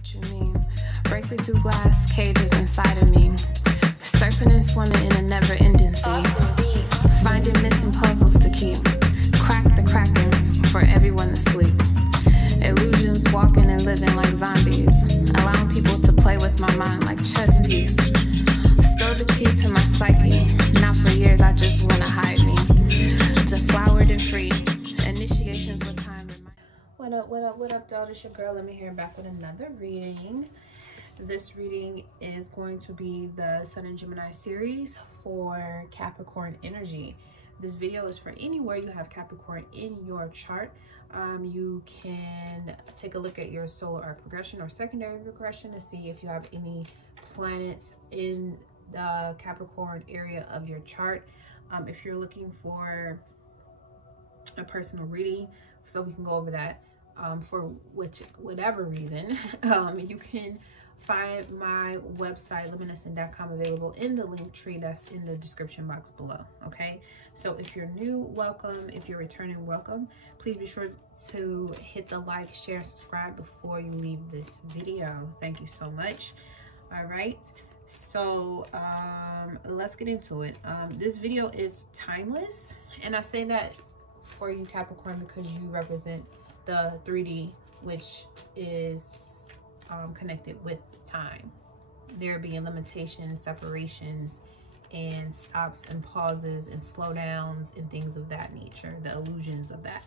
what you mean. Breaking through glass cages inside of me. Surfing and swimming in a never-ending sea. Finding missing puzzles to keep. Crack the cracking for everyone to sleep. Illusions walking and living like zombies. Allowing people to play with my mind like chess piece. Stole the key to my psyche. Now for years I just wanna hide me. Deflowered and free. Initiations with time. What up, what up, what up, y'all? It's your girl. Let me hear back with another reading. This reading is going to be the Sun and Gemini series for Capricorn energy. This video is for anywhere you have Capricorn in your chart. You can take a look at your solar arc progression or secondary progression to see if you have any planets in the Capricorn area of your chart. If you're looking for a personal reading, so we can go over that for whatever reason, you can find my website lemonorg.com available in the link tree that's in the description box below. Okay, so if you're new, welcome. If you're returning, welcome. Please be sure to hit the like, share, subscribe before you leave this video. Thank you so much. All right, so let's get into it. This video is timeless, and I say that for you Capricorn because you represent the 3D, which is connected with time. There being limitations, separations, and stops and pauses and slowdowns and things of that nature, the illusions of that.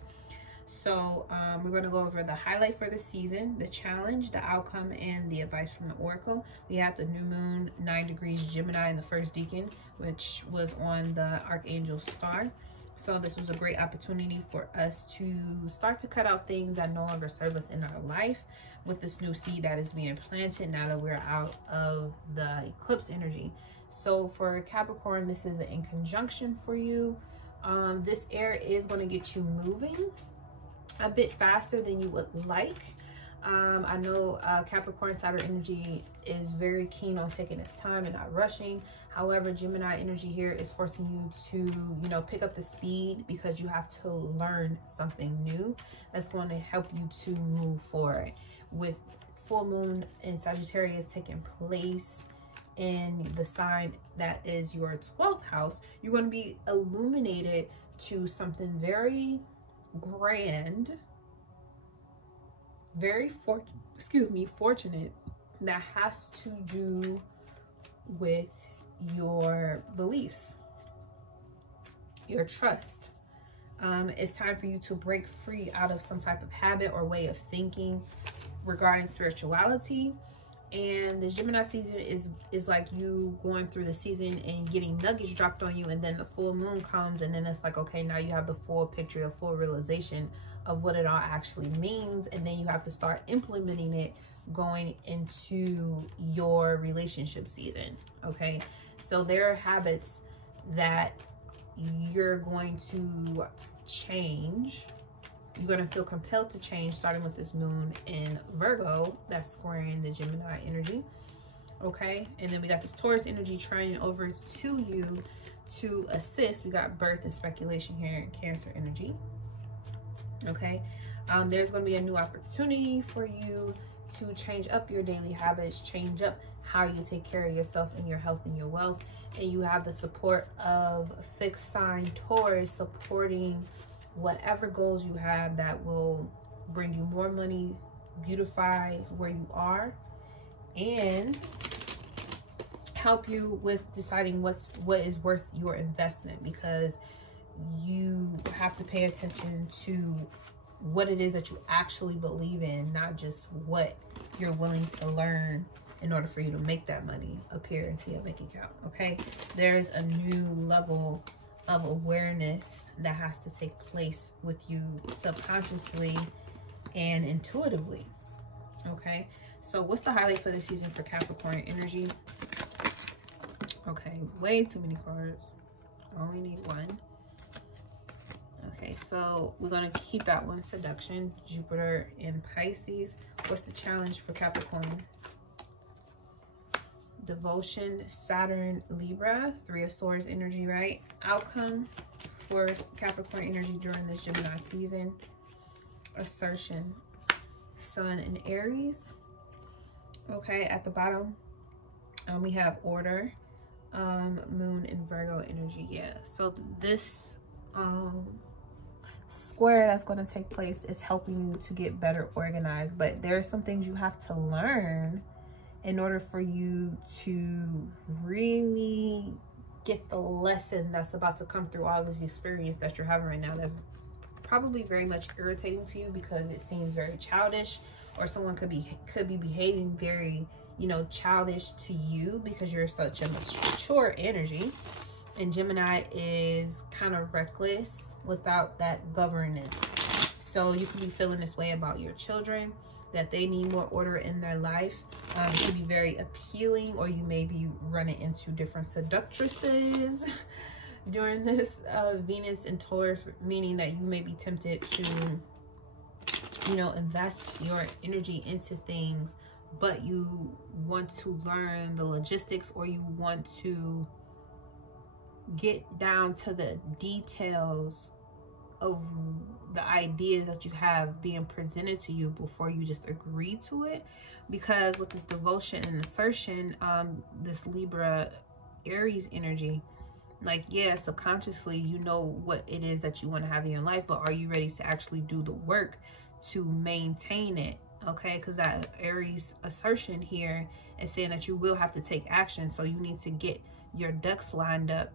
So we're going to go over the highlight for the season, the challenge, the outcome, and the advice from the oracle. We have the new moon 9 degrees Gemini in the first decan, which was on the Archangel star. So this was a great opportunity for us to start to cut out things that no longer serve us in our life with this new seed that is being planted now that we're out of the eclipse energy. So for Capricorn, this is in conjunction for you. This air is going to get you moving a bit faster than you would like. I know Capricorn Saturn energy is very keen on taking its time and not rushing. However, Gemini energy here is forcing you to, you know, pick up the speed because you have to learn something new that's going to help you to move forward. With full moon in Sagittarius taking place in the sign that is your 12th house, you're going to be illuminated to something very grand, very fortunate, that has to do with your beliefs, your trust. It's time for you to break free out of some type of habit or way of thinking regarding spirituality. And the Gemini season is like you going through the season and getting nuggets dropped on you, and then the full moon comes, and then it's like, okay, now you have the full picture, the full realization of what it all actually means, and then you have to start implementing it going into your relationship season. Okay, so there are habits that you're going to change. You're going to feel compelled to change starting with this moon in Virgo that's squaring the Gemini energy. Okay, and then we got this Taurus energy training over to you to assist. We got birth and speculation here in Cancer energy. Okay, there's going to be a new opportunity for you to change up your daily habits, change up how you take care of yourself and your health and your wealth. And you have the support of fixed sign Taurus supporting whatever goals you have that will bring you more money, beautify where you are, and help you with deciding what is worth your investment, because you have to pay attention to what it is that you actually believe in, not just what you're willing to learn in order for you to make that money appear into your bank account. Okay, there's a new level of awareness that has to take place with you subconsciously and intuitively. Okay, so what's the highlight for the season for Capricorn energy? Okay, way too many cards. I only need one. Okay, so we're going to keep that one. Seduction, Jupiter in Pisces. What's the challenge for Capricorn? Devotion, Saturn, Libra, 3 of Swords energy, right? Outcome for Capricorn energy during this Gemini season. Assertion, Sun in Aries. Okay, at the bottom, we have order, moon and Virgo energy. Yeah, so this square that's going to take place is helping you to get better organized, but there are some things you have to learn in order for you to really get the lesson that's about to come through all this experience that you're having right now. That's probably very much irritating to you because it seems very childish, or someone could be behaving very, you know, childish to you because you're such a mature energy. And Gemini is kind of reckless without that governance. So you could be feeling this way about your children, that they need more order in their life. It could be very appealing, or you may be running into different seductresses during this Venus and Taurus, meaning that you may be tempted to, you know, invest your energy into things, but you want to learn the logistics, or you want to get down to the details of the ideas that you have being presented to you before you just agree to it. Because with this devotion and assertion, this Libra Aries energy, like, yeah, subconsciously you know what it is that you want to have in your life, but are you ready to actually do the work to maintain it? Okay, because that Aries assertion here is saying that you will have to take action. So you need to get your ducks lined up,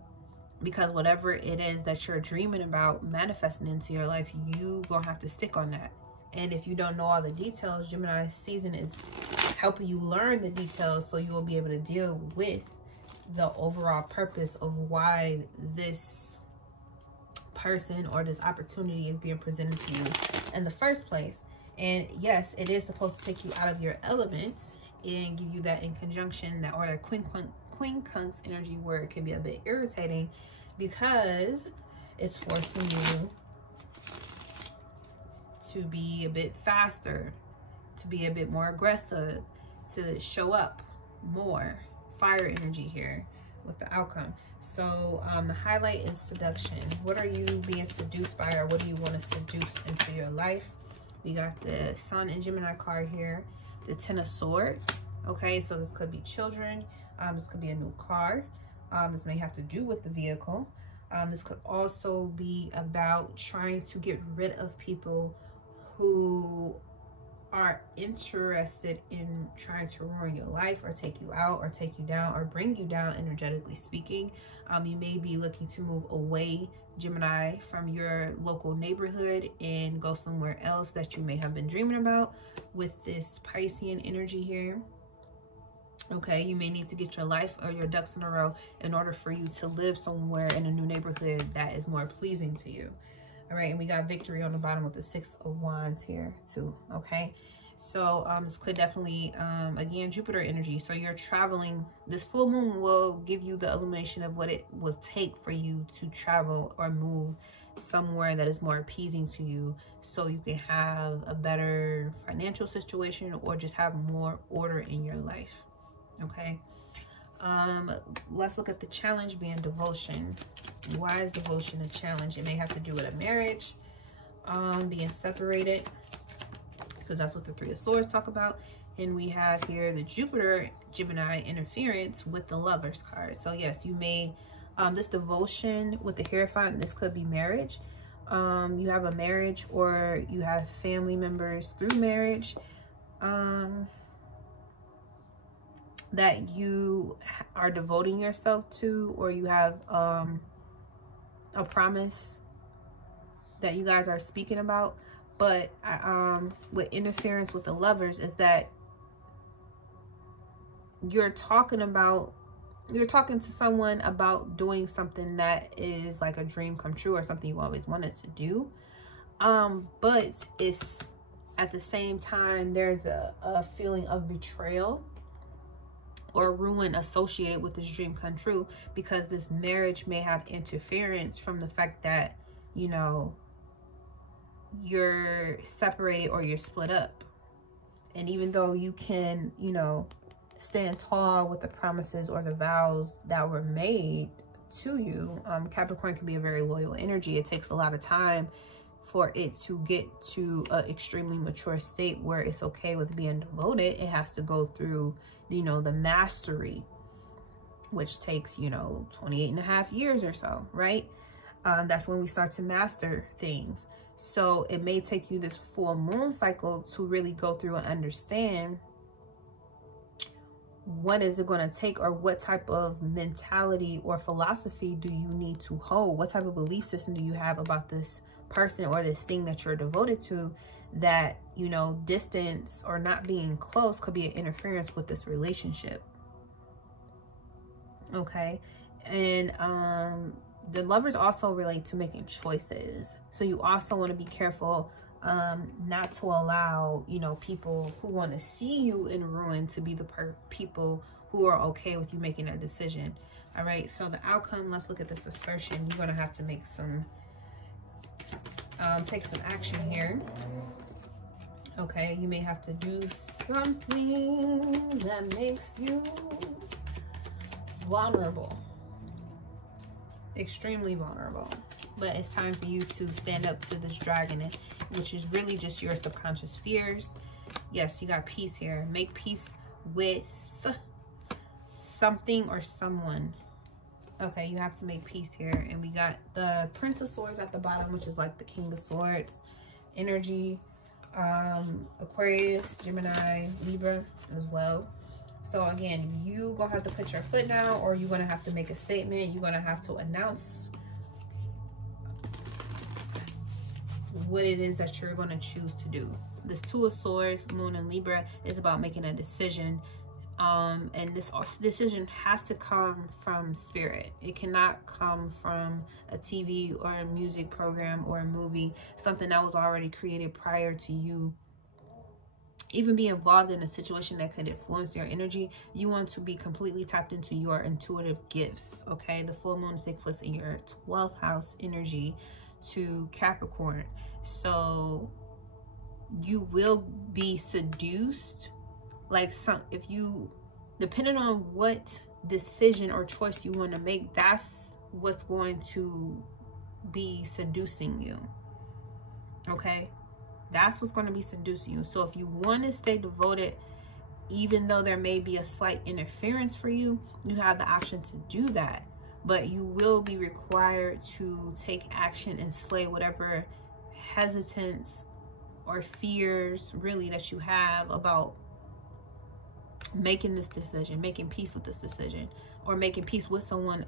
because whatever it is that you're dreaming about manifesting into your life, you gonna have to stick on that. And if you don't know all the details, Gemini season is helping you learn the details, so you will be able to deal with the overall purpose of why this person or this opportunity is being presented to you in the first place. And yes, it is supposed to take you out of your element and give you that in conjunction, that, or that quincunx energy, where it can be a bit irritating because it's forcing you to be a bit faster, to be a bit more aggressive, to show up more. Fire energy here with the outcome. So the highlight is seduction. What are you being seduced by, or what do you want to seduce into your life? We got the Sun and Gemini card here, the Ten of Swords. Okay, so this could be children. This could be a new car. This may have to do with the vehicle. This could also be about trying to get rid of people who are interested in trying to ruin your life, or take you out, or take you down, or bring you down energetically speaking. You may be looking to move away, Gemini, from your local neighborhood and go somewhere else that you may have been dreaming about with this Piscean energy here. Okay, you may need to get your life or your ducks in a row in order for you to live somewhere in a new neighborhood that is more pleasing to you. All right, and we got victory on the bottom with the Six of Wands here too. Okay, so this could definitely again, Jupiter energy. So you're traveling. This full moon will give you the illumination of what it will take for you to travel or move somewhere that is more appeasing to you, so you can have a better financial situation, or just have more order in your life. Okay, let's look at the challenge being devotion. Why is devotion a challenge? It may have to do with a marriage, being separated, because that's what the Three of Swords talk about. And we have here the Jupiter Gemini interference with the Lovers card. So yes, you may this devotion with the Hierophant, this could be marriage. You have a marriage, or you have family members through marriage that you are devoting yourself to, or you have a promise that you guys are speaking about. But with interference with the Lovers is that you're talking to someone about doing something that is like a dream come true, or something you always wanted to do, but it's at the same time there's a feeling of betrayal or ruin associated with this dream come true, because this marriage may have interference from the fact that, you know, you're separated or you're split up. And even though you can, you know, stand tall with the promises or the vows that were made to you, Capricorn can be a very loyal energy. It takes a lot of time for it to get to an extremely mature state where it's okay with being devoted, it has to go through, you know, the mastery, which takes, you know, 28.5 years or so, right? That's when we start to master things. So it may take you this full moon cycle to really go through and understand what is it going to take, or what type of mentality or philosophy do you need to hold? What type of belief system do you have about this person or this thing that you're devoted to, that, you know, distance or not being close could be an interference with this relationship. Okay. And the lovers also relate to making choices. So you also want to be careful not to allow, you know, people who want to see you in ruin to be the people who are okay with you making that decision. All right, so the outcome, let's look at this assertion. You're going to have to make some take some action here. Okay, you may have to do something that makes you vulnerable, extremely vulnerable. But it's time for you to stand up to this dragon, which is really just your subconscious fears. Yes, you got peace here. Make peace with something or someone. Okay, you have to make peace here. And we got the Prince of Swords at the bottom, which is like the King of Swords energy. Aquarius, Gemini, Libra as well. So again, you gonna have to put your foot down, or you're gonna have to make a statement. You're gonna have to announce what it is that you're gonna choose to do. This Two of Swords, Moon and Libra, is about making a decision. And this decision has to come from spirit. It cannot come from a TV or a music program or a movie, something that was already created prior to you even be involved in a situation that could influence your energy. You want to be completely tapped into your intuitive gifts. Okay, the full moon takes place in your 12th house energy to Capricorn, so you will be seduced. Like, some, if you, depending on what decision or choice you want to make, that's what's going to be seducing you. Okay, that's what's going to be seducing you. So if you want to stay devoted, even though there may be a slight interference for you, you have the option to do that. But you will be required to take action and slay whatever hesitance or fears really that you have about making this decision, making peace with this decision, or making peace with someone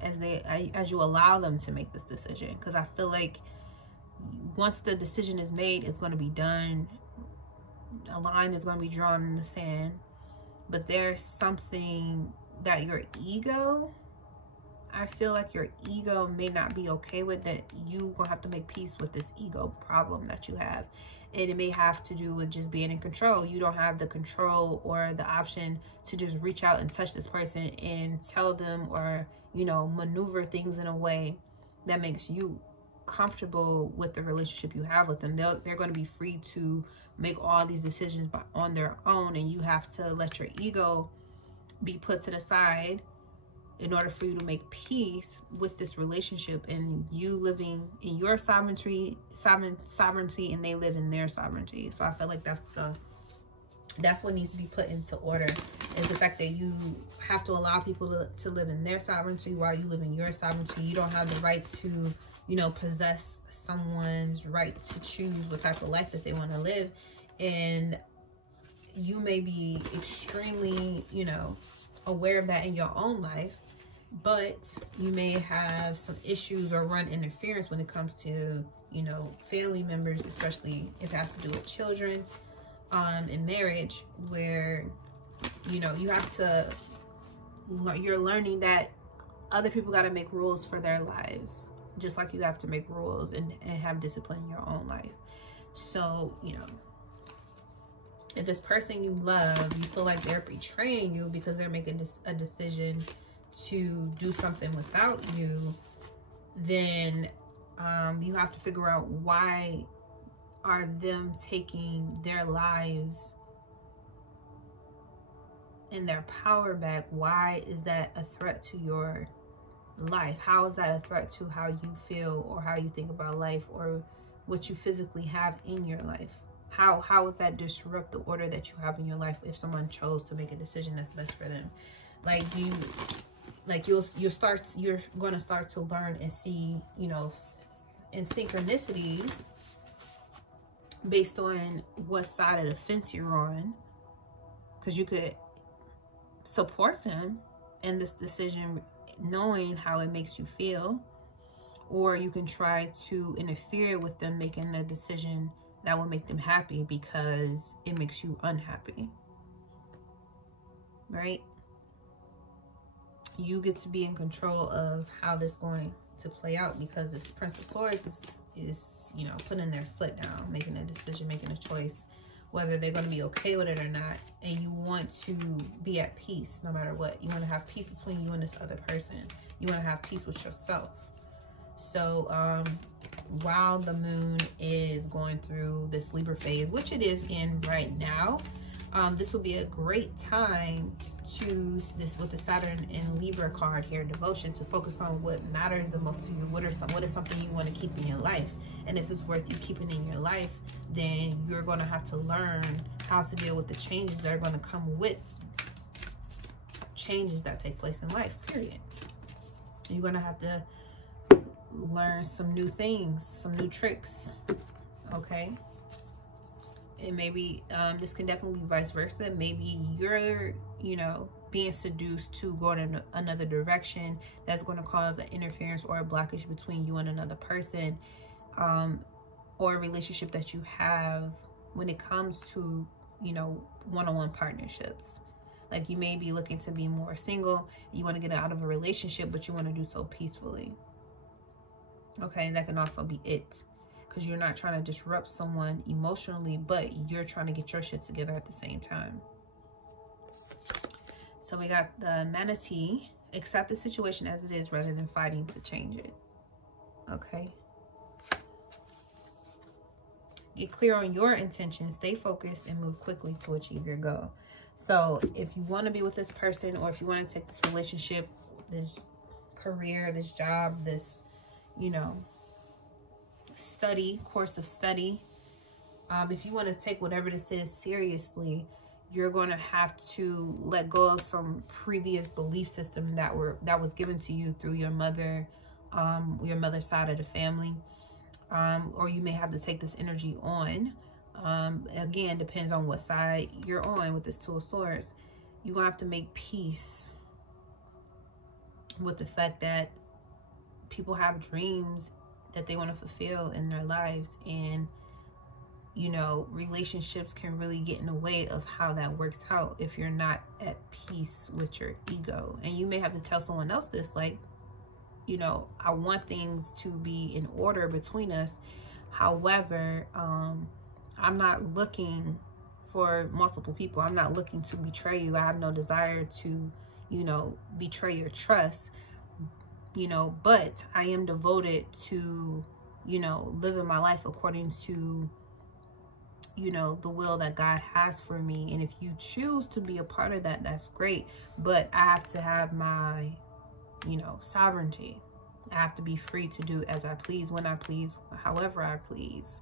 as you allow them to make this decision. Because I feel like once the decision is made, it's going to be done. A line is going to be drawn in the sand. But there's something that your ego, I feel like your ego may not be okay with, that you gonna have to make peace with this ego problem that you have. And it may have to do with just being in control. You don't have the control or the option to just reach out and touch this person and tell them, or, you know, maneuver things in a way that makes you comfortable with the relationship you have with them. They're going to be free to make all these decisions on their own, and you have to let your ego be put to the side in order for you to make peace with this relationship, and you living in your sovereignty and they live in their sovereignty. So I feel like that's what needs to be put into order, is the fact that you have to allow people to live in their sovereignty while you live in your sovereignty. You don't have the right to, you know, possess someone's right to choose what type of life that they want to live. And you may be extremely, you know, aware of that in your own life, but you may have some issues or run interference when it comes to, you know, family members, especially if it has to do with children, in marriage, where, you know, you have to, you're learning that other people got to make rules for their lives, just like you have to make rules and have discipline in your own life. So, you know, if this person you love, you feel like they're betraying you because they're making a decision to do something without you, then you have to figure out, why are them taking their lives and their power back? Why is that a threat to your life? How is that a threat to how you feel or how you think about life, or what you physically have in your life. How would that disrupt the order that you have in your life if someone chose to make a decision that's best for them? Like you're going to start to learn and see, you know, in synchronicities based on what side of the fence you're on, because you could support them in this decision knowing how it makes you feel, or you can try to interfere with them making a decision that will make them happy because it makes you unhappy, right? You get to be in control of how this is going to play out, because this Prince of Swords is, you know, putting their foot down, making a decision, making a choice, whether they're going to be okay with it or not. And you want to be at peace no matter what. You want to have peace between you and this other person. You want to have peace with yourself. So while the moon is going through this Libra phase, which it is in right now, this will be a great time to, with the Saturn and Libra card here, devotion, to focus on what matters the most to you. What is something you want to keep in your life? And if it's worth you keeping in your life, then you're going to have to learn how to deal with the changes that are going to come with changes that take place in life, period. You're going to have to learn some new things, some new tricks, okay? And maybe this can definitely be vice versa. Maybe you're, you know, being seduced to go in another direction that's going to cause an interference or a blockage between you and another person, or a relationship that you have when it comes to, you know, one-on-one partnerships. Like you may be looking to be more single, you want to get out of a relationship, but you want to do so peacefully. Okay, that can also be it, because you're not trying to disrupt someone emotionally, but you're trying to get your shit together at the same time. So we got the Manatee. Accept the situation as it is rather than fighting to change it. Okay. Get clear on your intentions, stay focused, and move quickly to achieve your goal. So if you want to be with this person, or if you want to take this relationship, this career, this job, this, you know, course of study, if you want to take whatever this is seriously, you're going to have to let go of some previous belief system that was given to you through your mother's side of the family, or you may have to take this energy on. Again, depends on what side you're on with this Two of Swords. You're gonna have to make peace with the fact that people have dreams that they want to fulfill in their lives, and you know, relationships can really get in the way of how that works out if you're not at peace with your ego. And you may have to tell someone else this, like, you know, I want things to be in order between us. However, I'm not looking for multiple people. I'm not looking to betray you. I have no desire to, you know, betray your trust, you know, but I am devoted to, you know, living my life according to, you know, the will that God has for me. And if you choose to be a part of that, that's great. But I have to have my, you know, sovereignty. I have to be free to do as I please, when I please, however I please,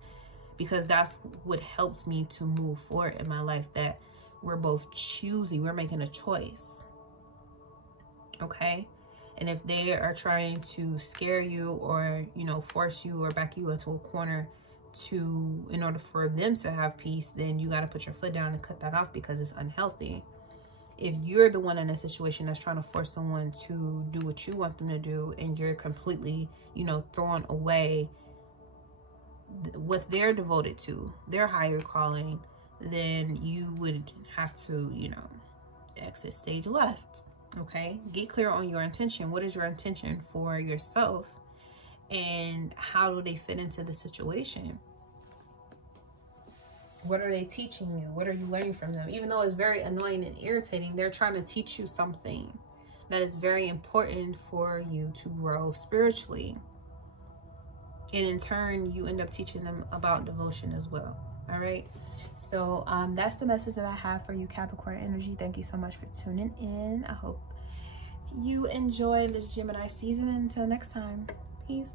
because that's what helps me to move forward in my life, that we're both choosing, we're making a choice. Okay? And if they are trying to scare you, or, you know, force you or back you into a corner in order for them to have peace, then you got to put your foot down and cut that off, because it's unhealthy. If you're the one in a situation that's trying to force someone to do what you want them to do, and you're completely, you know, throwing away what they're devoted to, their higher calling, then you would have to, you know, exit stage left. Okay? Get clear on your intention. What is your intention for yourself, and how do they fit into the situation? What are they teaching you? What are you learning from them? Even though it's very annoying and irritating, they're trying to teach you something that is very important for you to grow spiritually. And in turn, you end up teaching them about devotion as well. All right? So that's the message that I have for you, Capricorn energy. Thank you so much for tuning in. I hope you enjoy this Gemini season. Until next time, peace.